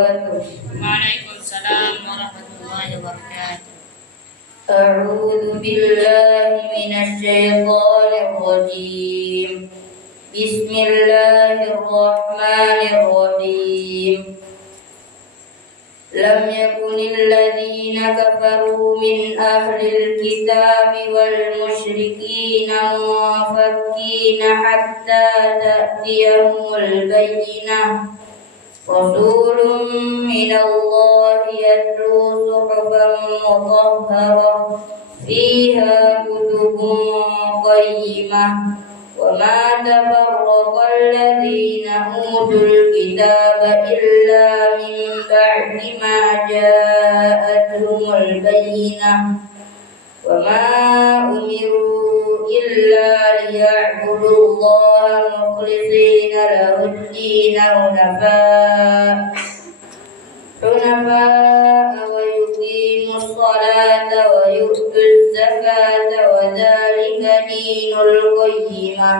wabarakatuh. Waalaikumsalam warahmatullahi wabarakatuh. A'udzu billahi minasy syaithanir rajim. Bismillahirrahmanirrahim. Lam yakunil ladzina kafaru min ahlil kitabi wal musyrikina munfakkina hatta ta'tiyahumul bayyinah. Rasulun minallahi yatlu suhufan mutahharah fiha kutubun qayyimah. وَمَا تَفَرَّقَ الَّذِينَ أُوتُوا الْكِتَابَ إِلَّا مِنْ بَعْدِ مَا جَاءَتْهُمُ الْبَيِّنَةُ وَمَا أُمِرُوا إِلَّا لِيَعْبُدُوا اللَّهَ مُخْلِصِينَ لَهُ الدِّينَ حُنَفَاءَ وَيُقِيمُوا الصَّلَاةَ وَيُؤْتُوا الزَّكَاةَ وَذَلِكَ دِينُ الْقَيِّمَةِ.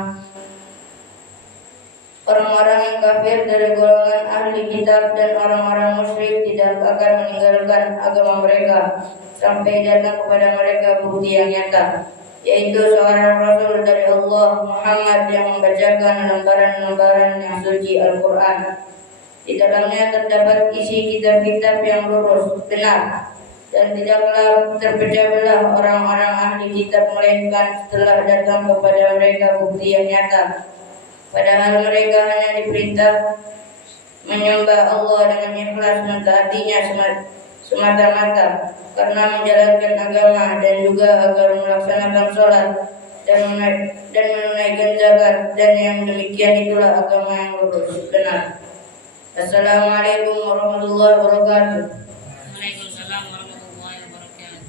Orang-orang yang kafir dari golongan ahli kitab dan orang-orang musyrik tidak akan meninggalkan agama mereka sampai datang kepada mereka bukti yang nyata, yaitu seorang Rasul dari Allah, Muhammad, yang membacakan lembaran-lembaran yang suci Al-Quran. Di dalamnya terdapat isi kitab-kitab yang lurus, benar, dan tidaklah terpecah belah orang-orang ahli kitab melainkan setelah datang kepada mereka bukti yang nyata. Padahal mereka hanya diperintah menyembah Allah dengan ikhlas, mentaatinya semata-mata karena menjalankan agama, dan juga agar melaksanakan sholat dan menunaikan zakat, dan yang demikian itulah agama yang lurus, benar. Assalamualaikum warahmatullahi wabarakatuh. Waalaikumsalam warahmatullahi wabarakatuh.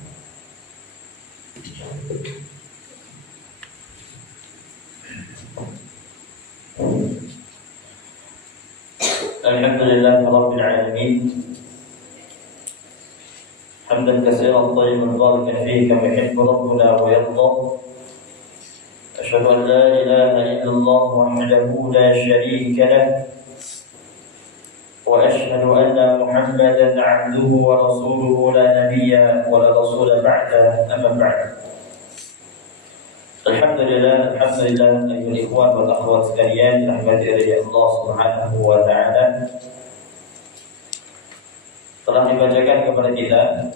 Alhamdulillah Rabbil Alamin. Hamdan katsiran thayyiban barakan fihi kama yuhibbu rabbuna wa yarda. Asyhadu an la ilaha illallah wahdahu la syarika lah. وأشهد أن محمدا عبده ورسوله لا نبي ولا رسول بعده أما بعد. Alhamdulillah ayyuhal ikhwan wal akhwat sekalian, rahmati dari Allah Subhanahu wa taala. Telah dibacakan kepada kita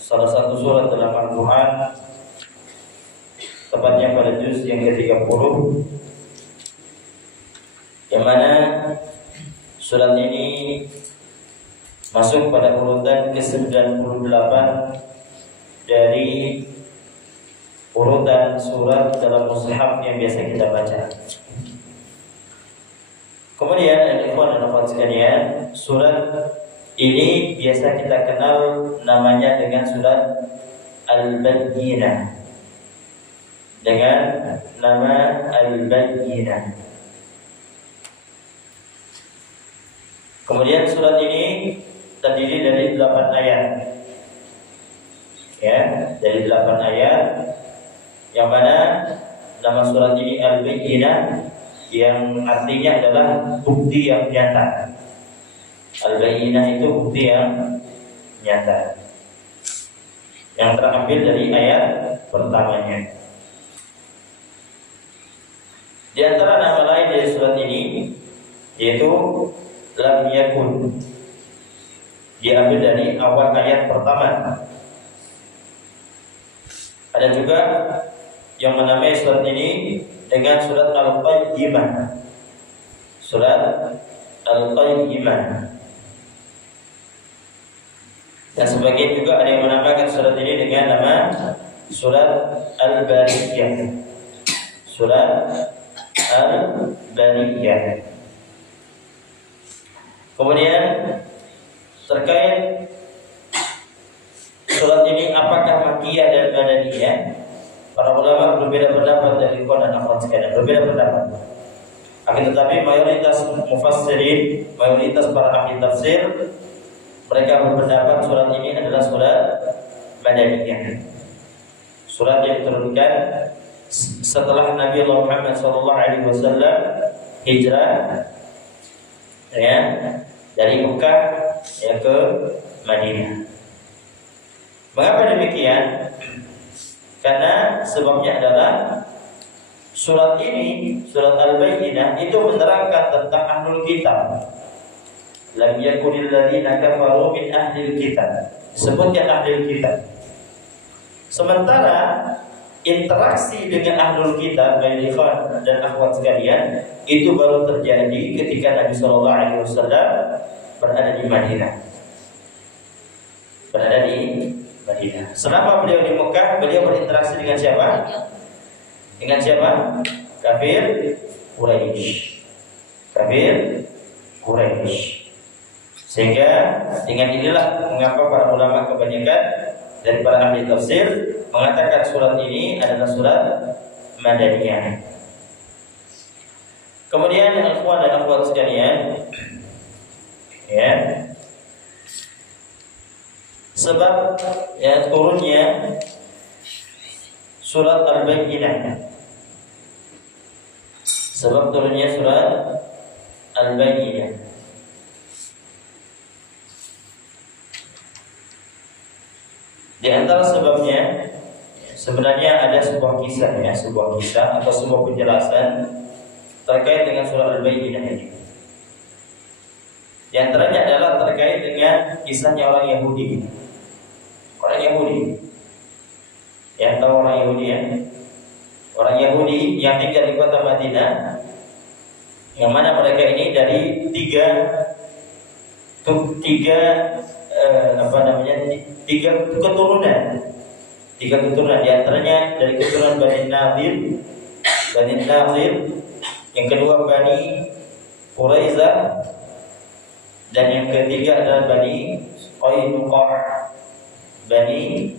salah satu surat dalam Al-Qur'an, tepatnya pada juz yang ke-30, yang mana surat ini masuk pada urutan ke-98 dari urutan surat dalam mushaf yang biasa kita baca. Kemudian ikhwan dan akhwat sekalian, surat ini biasa kita kenal namanya dengan surat Al-Bayyinah. Dengan nama Al-Bayyinah. Kemudian surat ini terdiri dari 8 ayat. Ya, dari 8 ayat, yang mana nama surat ini Al-Bayyinah, yang artinya adalah bukti yang nyata. Al-Bayyinah itu bukti yang nyata, yang terambil dari ayat pertamanya. Di antara nama lain dari surat ini yaitu Lam yakun, diambil dari awal ayat pertama. Ada juga yang menamai surat ini dengan surat Al-Qayyimah. Surat Al-Qayyimah. Dan sebagian juga ada yang menamakan surat ini dengan nama surat Al-Bariyah. Surat Al-Bariyah. Kemudian terkait surat ini apakah Makkiyah dan Madaniyah, para ulama berbeda pendapat dari ikhwan dan akhwat sekalian, berbeda pendapat. Akan tetapi mayoritas mufassirin, mayoritas para ahli tafsir, mereka berpendapat surat ini adalah surat Madaniyah. Surat yang diturunkan setelah Nabi Muhammad SAW hijrah, ya, dari Mekah ke Madinah. Mengapa demikian? Karena sebabnya adalah surat ini, surat Al-Bayyinah itu menerangkan tentang ahlul kitab. Lam yakunil ladzina kafaru min ahlil kitab. Disebutkan ahlul kitab. Sementara interaksi dengan ahlul kitab, baik ikhwan dan akhwat sekalian, itu baru terjadi ketika Nabi sallallahu alaihi wasallam berada di Madinah. Berada di Madinah. Selama beliau di Mekah, beliau berinteraksi dengan siapa? Dengan siapa? Kafir Quraisy. Kafir Quraisy. Sehingga dengan inilah mengapa para ulama kebanyakan dari para ahli tafsir mengatakan surat ini adalah surat Madaniyah. Kemudian ikhwan dan akhwat sekalian, ya, sebab ya turunnya surat Al-Bayyinah. Sebab turunnya surat Al-Bayyinah. Di antara sebabnya sebenarnya ada sebuah kisah atau sebuah penjelasan terkait dengan surah Al-Bayyinah ini. Di antaranya adalah terkait dengan kisahnya orang Yahudi. Orang Yahudi, ya, tahu orang Yahudi ya? Orang Yahudi yang tinggal di kota Madinah, yang mana mereka ini dari tiga keturunan. Tiga keturunan, di antaranya dari keturunan Bani Nadir, yang kedua Bani Quraizah, dan yang ketiga adalah Bani Qainuqa. Dan ini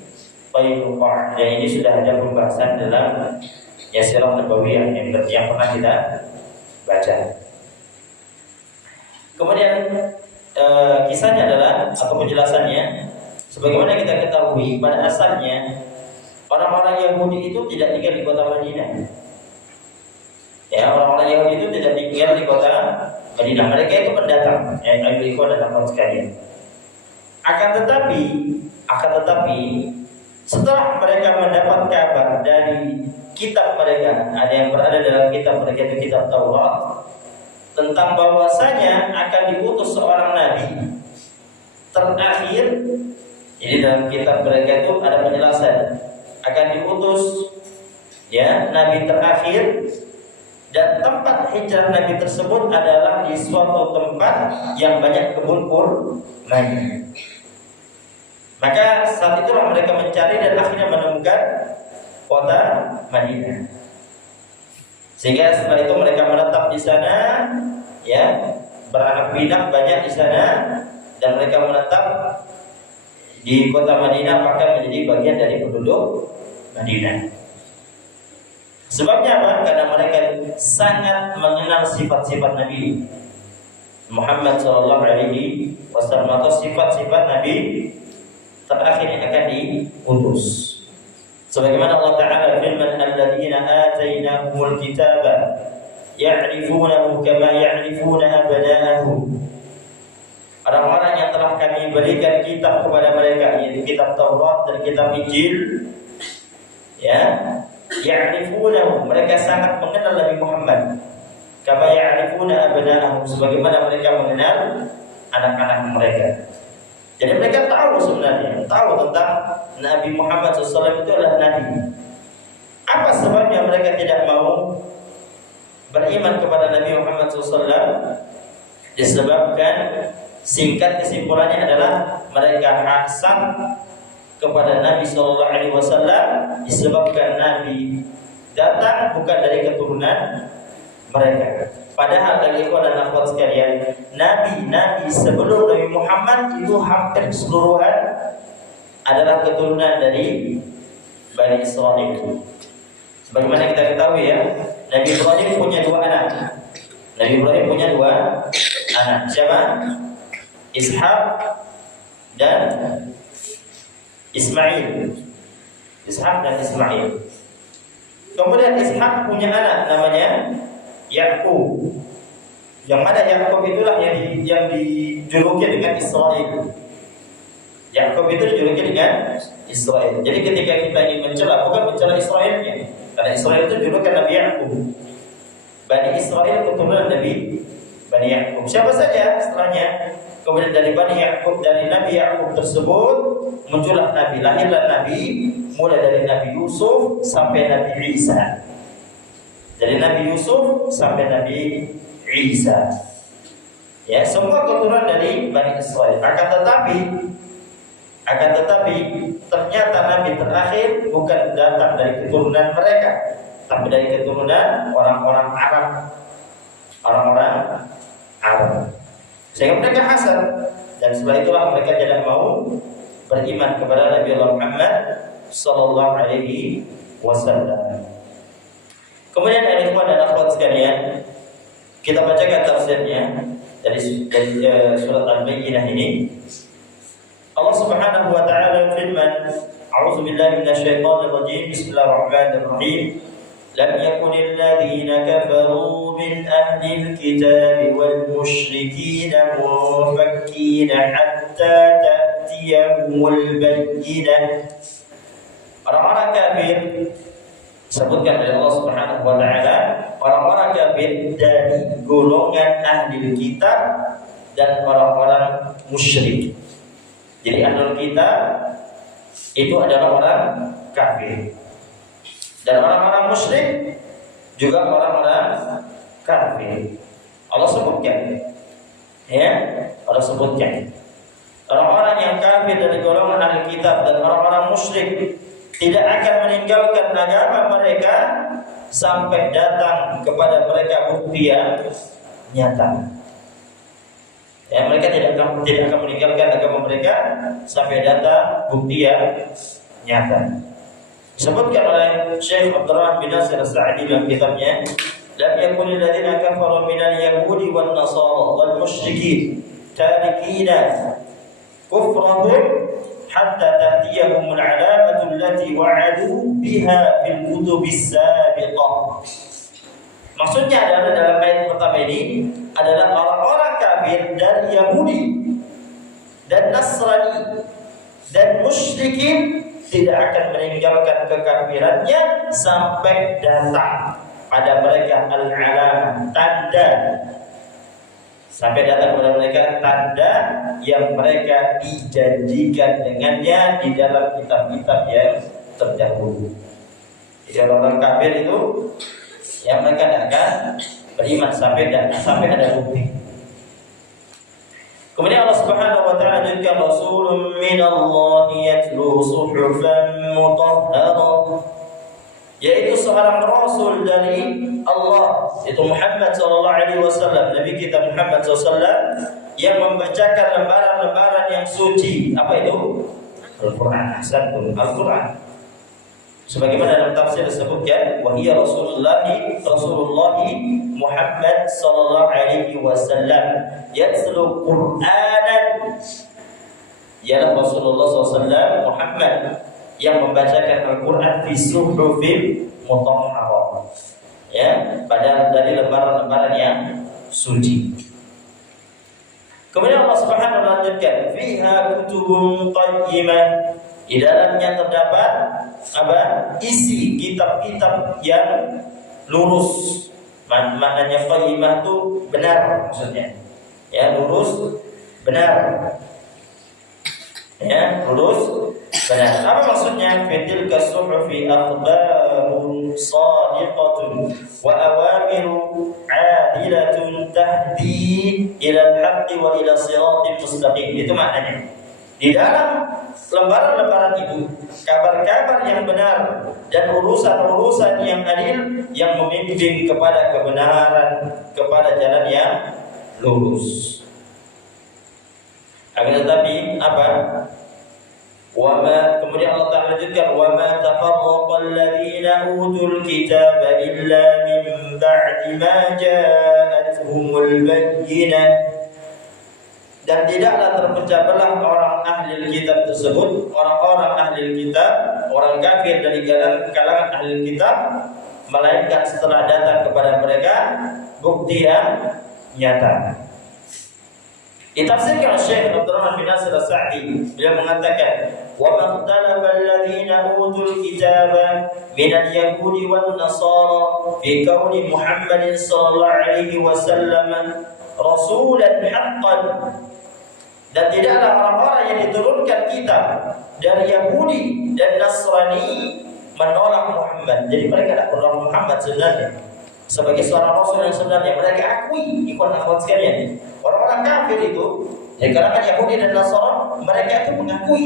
sudah ada pembahasan dalam Sirah Nabawiyah yang pernah kita baca. Kemudian kisahnya adalah atau penjelasannya, sebagaimana kita ketahui pada asalnya orang-orang Yahudi itu tidak tinggal di kota Madinah. Ya, orang-orang Yahudi itu tidak tinggal di kota Madinah. Mereka itu pendatang, ikhwan dan akhwat sekalian. Akan tetapi setelah mereka mendapat kabar dari kitab mereka, ada yang berada dalam kitab mereka itu kitab Taurat, tentang bahwasanya akan diutus seorang nabi terakhir. Jadi dalam kitab mereka itu ada penjelasan akan diutus ya nabi terakhir, dan tempat hijrah nabi tersebut adalah di suatu tempat yang banyak kebun kurma. Maka saat itulah mereka mencari dan akhirnya menemukan kota Madinah. Sehingga setelah itu mereka menetap di sana, ya, beranak pinak banyak di sana, dan mereka menetap di kota Madinah, bahkan menjadi bagian dari penduduk Madinah. Sebabnya apa? Karena mereka sangat mengenal sifat-sifat Nabi Muhammad SAW atau sifat-sifat Nabi terakhir yang akan diutus. Sebagaimana Allah Ta'ala firman, alladzina atainahumul kitaba ya'rifunahu kama ya'rifuna abna'ahum. Orang-orang yang telah kami berikan kitab kepada mereka, yaitu kitab Taurat dan kitab Injil, ya, ya'rifunahu, mereka sangat mengenal Nabi Muhammad, kama ya'rifuna abna'ahum, sebagaimana mereka mengenal anak-anak mereka. Jadi mereka tahu sebenarnya, tahu tentang Nabi Muhammad SAW itu adalah Nabi. Apa sebabnya mereka tidak mau beriman kepada Nabi Muhammad SAW? Disebabkan, singkat kesimpulannya adalah mereka hasad kepada Nabi SAW disebabkan Nabi datang bukan dari keturunan mereka. Padahal dari ikhwan dan akhwat sekalian, Nabi sebelum Nabi Muhammad itu hampir keseluruhan adalah keturunan dari Bani Israil. Sebagaimana kita ketahui ya, Nabi Ibrahim punya dua anak. Siapa? Ishak dan Ismail. Kemudian Ishak punya anak namanya Yakub. Yang mana Yakub itulah yang dijuluki dengan Israel. Yakub itu dijuluki dengan Israel. Jadi ketika kita ingin mencela, bukan mencela Israelnya, karena Israel itu julukan Nabi Yakub. Bani Israel keturunan Nabi Bani Yakub. Siapa saja setelahnya? Kemudian dari Bani Yakub, dari Nabi Yakub tersebut muncullah Nabi, lahirlah Nabi, mulai dari Nabi Yusuf sampai Nabi Isa. Dari Nabi Yusuf sampai Nabi Isa. Ya, semua keturunan dari Bani Israel. Akan tetapi ternyata Nabi terakhir bukan datang dari keturunan mereka, tapi dari keturunan orang-orang Arab. Orang-orang Arab. Sehingga mereka hasad, dan setelah itulah mereka tidak mau beriman kepada Nabi Muhammad sallallahu alaihi wasallam. Kemudian ikhwan dan akhwat sekalian, kita bacakan tafsirnya dari surat Al-Bayyinah ini. Allah Subhanahu wa taala firman, A'udzu billahi minasyaitonir rajim. Bismillahirrahmanirrahim. Lam yakunil ladzina kafaru min ahlil kitabi wal musyrikin munfakkin hatta ta'tiyahumul bayyinah. Orang-orang kafir disebutkan oleh Allah Subhanahu wa taala, orang-orang kafir dari golongan ahli kitab dan orang-orang musyrik. Jadi ahli kitab itu adalah orang kafir. Dan orang-orang musyrik juga orang-orang kafir. Allah sebutkan, ya, Allah sebutkan. Orang-orang yang kafir dari golongan ahli kitab dan orang-orang musyrik tidak akan meninggalkan agama mereka sampai datang kepada mereka bukti yang nyata. Ya, mereka tidak akan meninggalkan agama mereka sampai datang bukti yang nyata. Disebutkan oleh Syekh Abdurrahman bin Nasir As-Sa'di dalam kitabnya, lam yakunil ladzina kafaru minal yahudi wan nasara wal musyrikin tarikina kufrahum hatta ta'tiyahumul 'alamatu allati wa'adu biha fil kutubis sabiqah. Maksudnya adalah dalam ayat pertama ini adalah orang-orang kafir dari Yahudi dan Nasrani dan musyrikin tidak akan meninggalkan kekafirannya sampai datang pada mereka al-alam, tanda. Sampai datang kepada mereka tanda yang mereka dijanjikan dengannya di dalam kitab-kitab yang terdahulu. Jadi orang kafir itu yang mereka tidak akan beriman sampai ada bukti. Kemudian Allah Subhanahu wa taala menjadikan rasulun minallahi yatlu suhufan mutahharah, yaitu seorang rasul dari Allah, yaitu Muhammad sallallahu alaihi wasallam, Nabi kita Muhammad sallallahu alaihi wasallam yang membacakan lembaran-lembaran yang suci. Apa itu? Al-Qur'an. Al-Qur'an. Sebagaimana dalam tafsir disebutkan, wa hiya Rasulullah Muhammad sallallahu alaihi wasallam yatlu Qur'anan. Ialah Rasulullah SAW Muhammad yang membacakan Al-Qur'an fi suhufin mutahharah, ya, pada dari lembaran-lembaran yang suci. Kemudian Allah Subhanahu wa taala lanjutkan, fiha kutubun qayyimah. Di dalamnya terdapat apa? Isi kitab-kitab yang lurus. Maknanya qayyimah itu benar maksudnya. Ya, lurus, benar. Ya, lurus, benar. Apa maksudnya? Fitil kasuhufi akhbarun sadiqatun wa awamiru adilatun tahdi ila al-haqqi wa ila siratin mustaqim. Itu maknanya. Di dalam lembaran-lembaran itu kabar-kabar yang benar dan urusan-urusan yang adil yang memimpin kepada kebenaran, kepada jalan yang lurus. Akan tetapi apa? Kemudian Allah Ta'ala lanjutkan, wa ma tafarraqa alladziina utul kitaba illa min ba'di ma ja'atuhumul bayyinah. Dan tidaklah terpecah belah orang ahli kitab tersebut, orang-orang ahli kitab, orang kafir dari kalangan ahli kitab, melainkan setelah datang kepada mereka bukti yang nyata. Ditafsirkan oleh Syekh Abdurrahman bin Nasir As-Sa'di, beliau mengatakan, "Wa makhtalafa alladziina utul kitaba minal yahudi wan nasara fi kauni Muhammadin sallallahu alaihi wasallam rasulan haqqan." Dan tidaklah orang-orang yang diturunkan kitab dari Yahudi dan Nasrani menolak Muhammad. Jadi mereka tidak menolak Muhammad sebenarnya sebagai seorang rasul yang sebenarnya mereka akui. Ikhwan akhwat sekalian, orang-orang kafir itu dari kalangan Yahudi dan Nasrani, mereka itu mengakui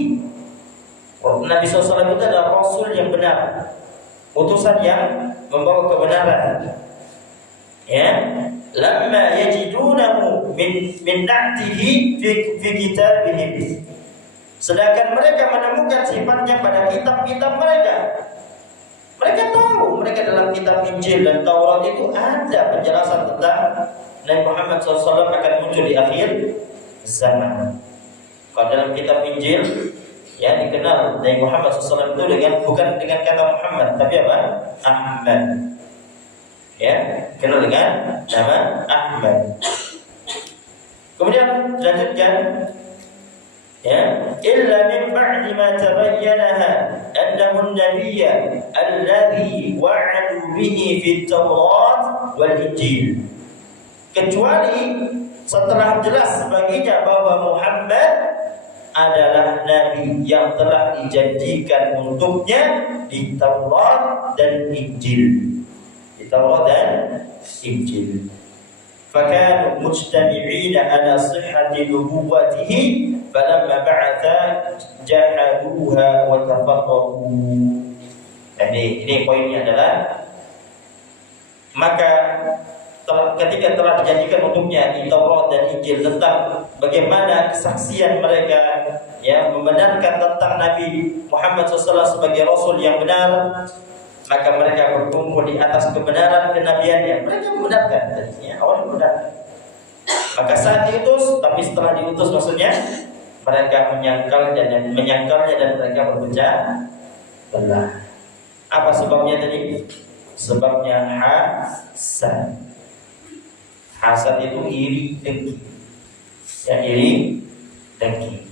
Nabi SAW itu adalah rasul yang benar, utusan yang membawa kebenaran. Ya, lamma yajidunahu min na'tihi fi kitabihim. Sedangkan mereka menemukan sifatnya pada kitab-kitab mereka. Mereka tahu, mereka dalam kitab Injil dan Taurat itu ada penjelasan tentang Nabi Muhammad SAW akan muncul di akhir zaman. Kalau dalam kitab Injil, ya dikenal Nabi Muhammad SAW itu bukan dengan kata Muhammad, tapi apa? Ahmad. Ya, dikenal dengan nama Ahmad. Kemudian lanjutkan. Ya, illa min ba'di ma tabayyanaha annahu an-nabiyya alladhi wa'adu bihi fi at-Taurat wal Injil. Kecuali setelah jelas baginya bahwa Muhammad adalah nabi yang telah dijanjikan untuknya di Taurat dan Injil. Di Taurat dan Injil. فكانوا مجتمعين على صحة نبوته فلما بعث جحدوها وتفرقوا. Ini poinnya adalah maka ketika telah dijanjikan untuknya di Taurat dan Injil tentang bagaimana kesaksian mereka ya membenarkan tentang Nabi Muhammad SAW sebagai Rasul yang benar, maka mereka berkumpul di atas kebenaran kenabiannya. Mereka membenarkan tadinya, awalnya membenarkan. Maka saat diutus, tapi setelah diutus maksudnya mereka menyangkalnya dan mereka berpecah belah. Apa sebabnya tadi? Sebabnya hasad. Hasad itu iri dengki. Ya, iri dengki.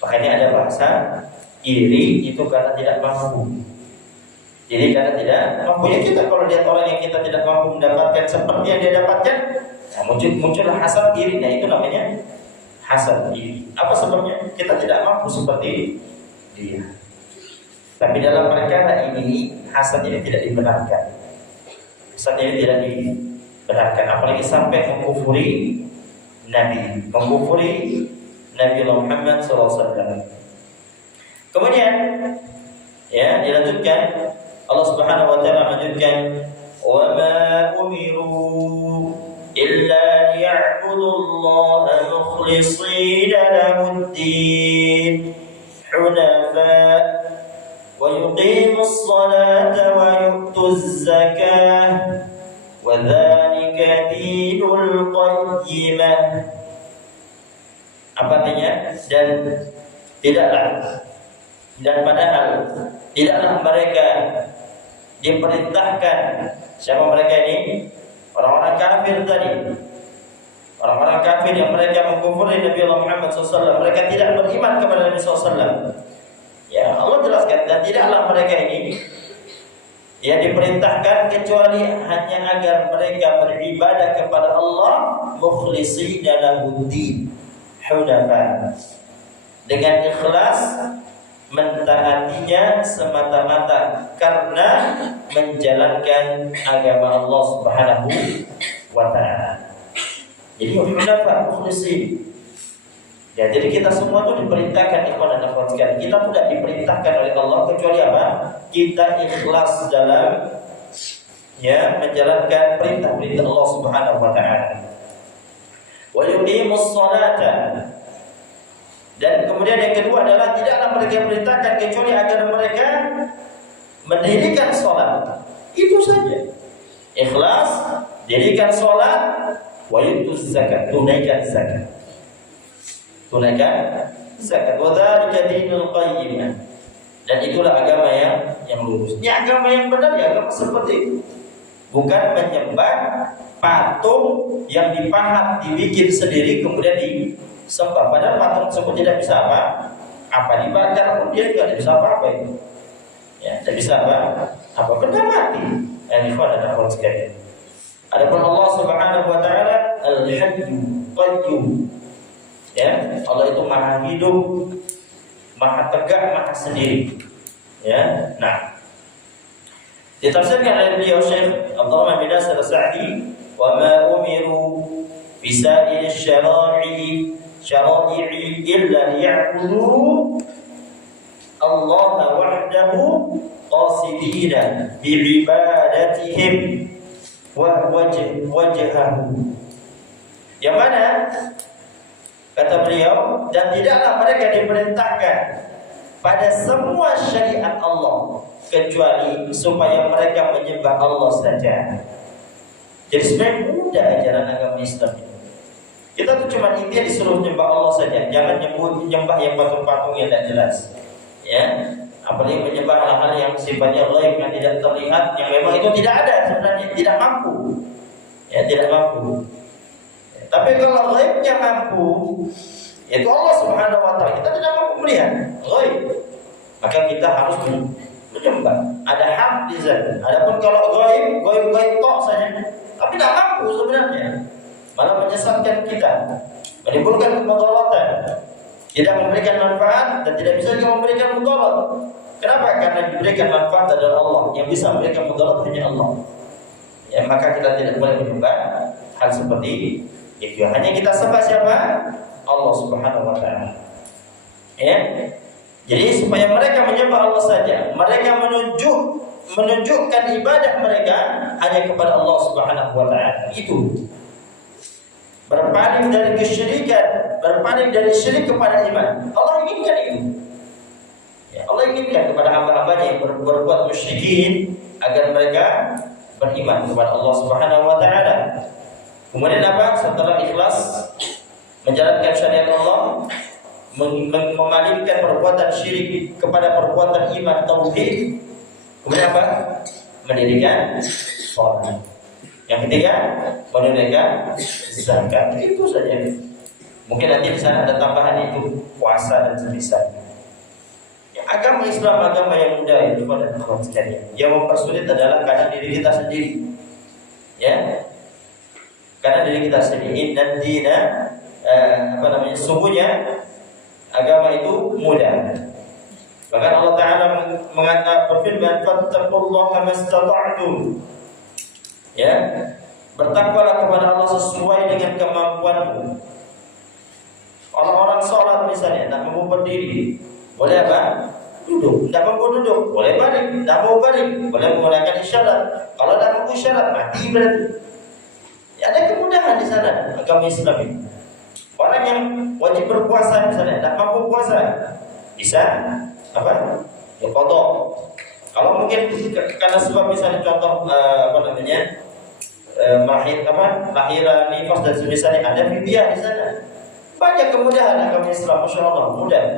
Makanya ada bahasa iri itu karena tidak mampu. Jadi karena tidak mampu, ya kita kalau lihat orang yang kita tidak mampu mendapatkan seperti yang dia dapatkan, nah muncullah hasad iri. Nah itu namanya hasad iri. Apa sebabnya? Kita tidak mampu seperti dia. Tapi dalam perkara ini hasad ini tidak dibenarkan. Hasad ini tidak dibenarkan, apalagi sampai mengkufuri Nabi, mengkufuri Nabi Muhammad SAW. Kemudian ya dilanjutkan. Allah Subhanahu wa taala melanjutkan, "Wa ma umiru illa liya'budullaha mukhlishina lahud-din hunafa wa yuqimus salata wa yu'tuz zakah wa dzalika dinul qayyimah." Apa artinya? Dan padahal tidaklah mereka diperintahkan. Siapa mereka ini? Orang-orang kafir tadi. Orang-orang kafir yang mereka mengkufuri Nabi Muhammad SAW. Mereka tidak beriman kepada Nabi SAW. Ya Allah jelaskan, dan tidaklah mereka ini yang diperintahkan kecuali hanya agar mereka beribadah kepada Allah mukhlishina lahu-din hunafa, dengan ikhlas mentaatinya semata-mata karena menjalankan agama Allah Subhanahu wa taala. Jadi hunafa mukhlisin. Ya, jadi kita semua itu diperintahkan ikhwan dan akhwat sekalian. Kita tidak diperintahkan oleh Allah kecuali apa? Kita ikhlas dalam ya menjalankan perintah-perintah Allah Subhanahu wa taala. Wa yuqimus salata. Dan kemudian yang kedua adalah tidaklah mereka perintahkan kecuali agar mereka mendirikan sholat. Itu saja. Ikhlas, dirikan sholat, wa yutuz zakat, tunaikan zakat. Tunaikan zakat. Wa dzalika dinul qayyimah. Dan itulah agama yang lurus. Ini agama yang benar, ya agama seperti itu. bukan menyembah patung yang dipahat, dibikin sendiri kemudian disembah. Padahal patung tersebut tidak bisa apa dibakar pun dia tidak bisa apa itu. Ya, tidak bisa apa benda mati. Yang ikhwan dan akhwat sekalian. Adapun Allah Subhanahu wa taala Al-Hayyu Qayyum. Ya, Allah itu Maha hidup, Maha tegak, Maha sendiri. Ya. Nah, ditafsirkan oleh beliau Syekh Abdurrahman bin Nasir As-Sa'di, "Wa ma umiru bi sa'il syara'i illa liya'budu Allah wahdahu qasidina bi'ibadatihim wa wajhahu." Yang mana kata beliau, dan tidaklah mereka diperintahkan pada semua syariat Allah kecuali supaya mereka menyembah Allah saja. Jadi sebenarnya mudah ajaran agama Islam ini. Kita tuh cuma intinya disuruh menyembah Allah saja, jangan menyembah yang patung-patung yang tidak jelas. Ya, apalagi menyembah hal-hal yang sifatnya ghaib, yang tidak terlihat, yang memang itu tidak ada sebenarnya, tidak mampu. Ya, tidak mampu. Tapi kalau ghaibnya mampu, yaitu Allah Subhanahu wa taala, kita tidak mampu melihat ghaib, maka kita harus menyembah. Ada hak di sana. Adapun kalau ghaib tok saja, tapi tidak mampu sebenarnya, malah menyesatkan kita, menimbulkan kemudaratan, tidak memberikan manfaat dan tidak bisa juga memberikan mudarat. Kenapa? Karena diberikan manfaat adalah Allah, yang bisa memberikan mudarat hanya Allah. Ya, maka kita tidak boleh menyembah hal seperti itu. Hanya kita sembah siapa? Allah Subhanahu wa taala. Ya. Jadi supaya mereka menyembah Allah saja, mereka menunjukkan ibadah mereka hanya kepada Allah Subhanahu wa taala. Itu. Berpaling dari kesyirikan, berpaling dari syirik kepada iman. Allah inginkan itu. Ya, Allah inginkan kepada hamba-hambanya yang berbuat musyrikin agar mereka beriman kepada Allah Subhanahu wa taala. Kemudian apa? Setelah ikhlas menjalankan syariat Allah, memalingkan perbuatan syirik kepada perbuatan iman tauhid. Kemudian apa? Mendirikan salat. Yang ketiga, menunaikan zakat. Itu saja. Mungkin nanti di sana ada tambahan itu puasa dan semisal. Ya, agama Islam agama yang mudah itu pada kawan sekalian. Yang mempersulit adalah karena diri kita sendiri. Ya. Karena diri kita sendiri dan tidak sungguhnya agama itu mudah. Bahkan Allah Taala mengatakan berfirman, "Fattaqullaha mastata'tum." Ya, bertakwalah kepada Allah sesuai dengan kemampuanmu. Orang-orang sholat misalnya tak mampu berdiri, boleh apa? Duduk. Tak mampu duduk, boleh baring. Tak mau baring, boleh menggunakan isyarat. Kalau tak mampu isyarat, mati berarti. Ya, ada kemudahan di sana agama Islam ini. Orang yang wajib berpuasa misalnya tak mampu puasa, bisa apa? Ya qadha. Kalau mungkin karena sebab misalnya contoh lahiran nifas dan semisalnya ada fidyah di sana. Banyak kemudahan agama Islam, Masya Allah, mudah.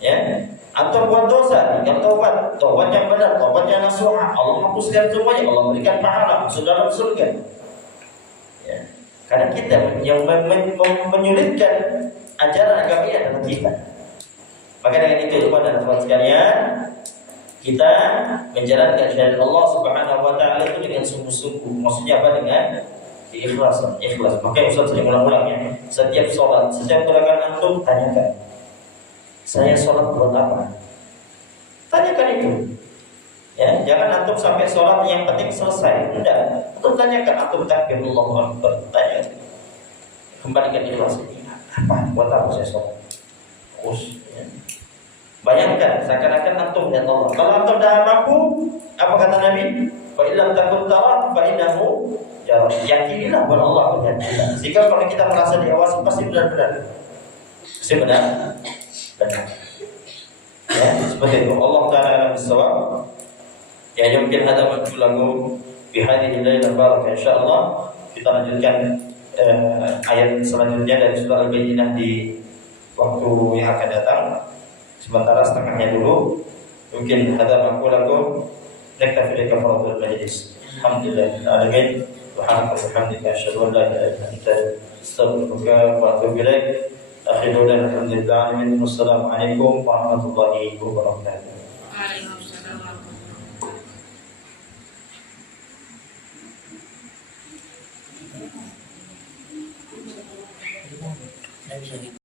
Ya, atau buat dosa, yang taubat yang benar, taubat yang nasuha, Allah hapuskan semuanya, Allah berikan pahala dalam surga. Ya, karena kita yang menyulitkan ajaran agama ini adalah kita. Maka dengan itu teman-teman sekalian, kita menjalankan syariat Allah Subhanahu wa taala itu dengan sungguh-sungguh. Maksudnya apa? Dengan keikhlasan, ikhlas. Makanya Ustaz sering ulang-ulangnya. Setiap sholat, setiap gerakan antum tanyakan, saya sholat buat apa? Tanyakan itu. Ya, jangan antum sampai sholat yang penting selesai. Tidak. Antum tanyakan, antum takbir Allahu Akbar. Tanya. Kembalikan ikhlas ini. Apa? Buat apa saya sholat? Terus. Ya. Bayangkan, seakan-akan antum lihat Allah. Kalau antum dah mampu, apa kata Nabi? Fa illam takun tara fa innahu jarah. Yakinilah bahwa Allah melihat kita. Sehingga kalau kita merasa diawasi pasti benar-benar. Pasti benar. Ya, seperti itu. Allah Taala alam bisawab. Ya, mungkin ada waktu lagu bihadhihi lailah barakah. Insyaallah kita lanjutkan ayat selanjutnya dari surah Al-Bayyinah di waktu yang akan datang. Sementara setengahnya dulu. Mungkin ada makulakum nektafi kafaratul majlis. Alhamdulillah. Alamin. Subhanaka wa bihamdika asyhadu an la ilaha illa anta astaghfiruka wa atubu ilaik. Akhiru dan alhamdulillah. Wassalamualaikum warahmatullahi wabarakatuh. Waalaikumsalam warahmatullahi wabarakatuh.